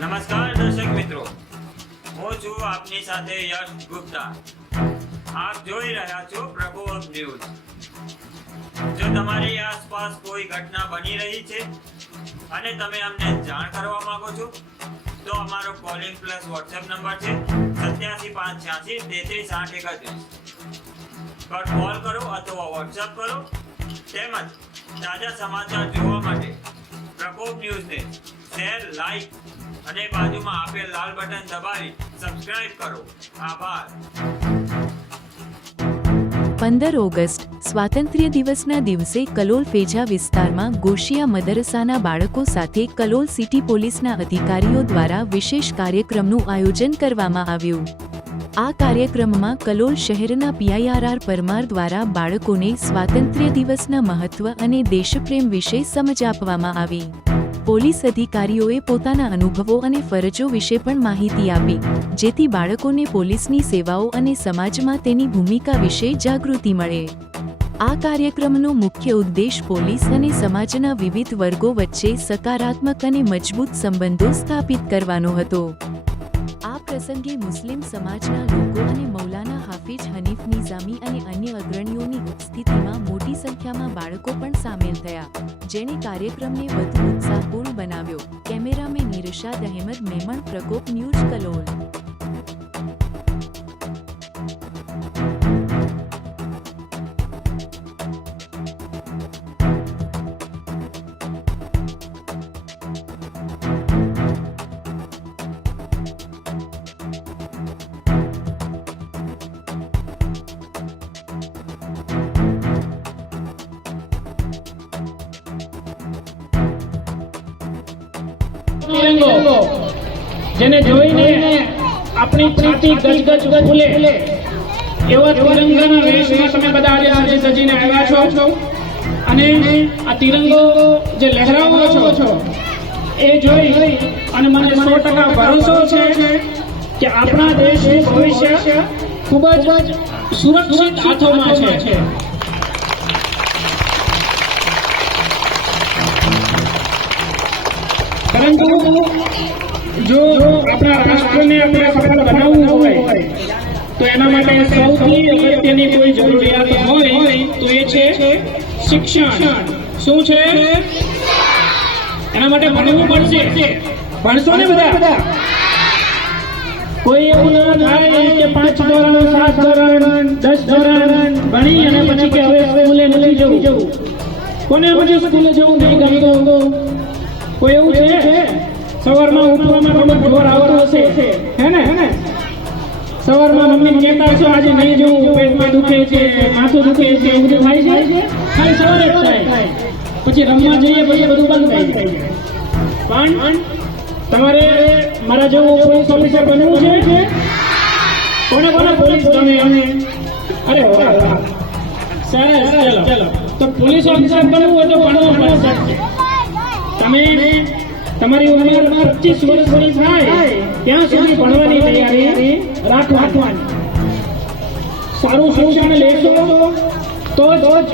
નમસ્કાર દર્શક મિત્રો. હું છું આપની સાથે યશ ગુપ્તા. આપ જોઈ રહ્યા છો પ્રબોધ ન્યૂઝ. જો તમારી આસપાસ કોઈ ઘટના બની રહી છે અને તમે અમને જાણ કરવા માંગો છો, તો અમારો કોલિંગ પ્લસ વોટ્સએપ નંબર છે સત્યાસી પાંચ છ્યાસી તેત્રીસ આઠ એકત્રીસ. પર કોલ કરો અથવા વોટ્સએપ કરો તેમજ તાજા સમાચાર જોવા માટે પ્રકોપ ન્યૂઝને શેર લાઈક અને બાજુમાં આપેલ લાલ બટન દબાવી સબસ્ક્રાઇબ કરો. આભાર. પંદર ઓગસ્ટ, સ્વાતંત્ર્ય દિવસના દિવસે કલોલ ફેજા વિસ્તારમાં ગોશિયા મદરસાના બાળકો સાથે કલોલ સિટી પોલીસના અધિકારીઓ દ્વારા વિશેષ કાર્યક્રમનું આયોજન કરવામાં આવ્યું. આ કાર્યક્રમમાં કલોલ શહેરના પીઆઈઆરઆર પરમાર દ્વારા બાળકોને સ્વાતંત્ર્ય દિવસના મહત્વ અને દેશપ્રેમ વિશે સમજ આપવામાં આવી. પોલીસ અધિકારીઓએ પોતાના અનુભવો અને ફરજો વિશે પણ માહિતી આપી, જેથી બાળકોને પોલીસની સેવાઓ અને સમાજમાં તેની ભૂમિકા વિશે જાગૃતિ મળે. આ કાર્યક્રમનો મુખ્ય ઉદ્દેશ પોલીસ અને સમાજના વિવિધ વર્ગો વચ્ચે સકારાત્મક અને મજબૂત સંબંધો સ્થાપિત કરવાનો હતો. પ્રસંગે મુસ્લિમ સમાજના લોકો અને મૌલાના હાફિજ હનીફ નિઝામી અને અન્ય અગ્રણીઓની ઉપસ્થિતિમાં મોટી સંખ્યામાં બાળકો પણ સામેલ થયા, જેણે કાર્યક્રમને વધુ ઉત્સાહપૂર્ણ બનાવ્યો. Cameraman Nirshad Ahmed, Memon Prakop news Kalol. તિરંગો જેને જોઈને આપણી છાતી ગજગજ ફૂલે. એવા તિરંગાના વેશમાં તમે બધા આજે આજે સજીને આવ્યા છો. અને આ તિરંગો જે લહેરાવો છો, એ જોઈ અને મને સો ટકા ભરોસો છે કે આપણા દેશનું ભવિષ્ય ખૂબ જ સુરક્ષિત હાથોમાં છે. પરંતુ જો આપણા રાષ્ટ્રને આપણે સફળ બનાવવું હોય, તો એના માટે સૌથી અગત્યની કોઈ જરૂરિયાત હોય તો એ છે શિક્ષણ. શું છે? એના માટે ભણવું પડશે. ભણશો ને બધા? કોઈ એવું ના થાય કે પાંચ ધોરણ, સાત ધોરણ, દસ ધોરણ ભણી અને પછી કે હવે સ્કૂલે નથી જવું. કોને પછી સ્કૂલે જવું નહીં ગમતું જોર આવતો હશે. હે ને સવારમાં મમ્મી કહેતા છો આજે નહીં જવું પેટમાં દુખે છે માથું દુખે છે એવું બધું થાય છે? ખાલી સવારે જ થાય. પછી રમવા જઈએ પછી બધું બંધ થઈ જાય. પણ તમારે મારા જેવું પોલીસ ઓફિસર બનવું છે? કોને કોને પોલીસ તમે અમે અરે વાહ. સરસ ચલો. ચલો. તો પોલીસ ઓફિસર બનવું હોય તો ભણવું પડશે. તમે તમારી ઉંમર પચીસ વર્ષની થાય. ત્યાં સુધી ભણવાની તૈયારી રાખવાની. સારું શિક્ષણ લેશો? તો જ.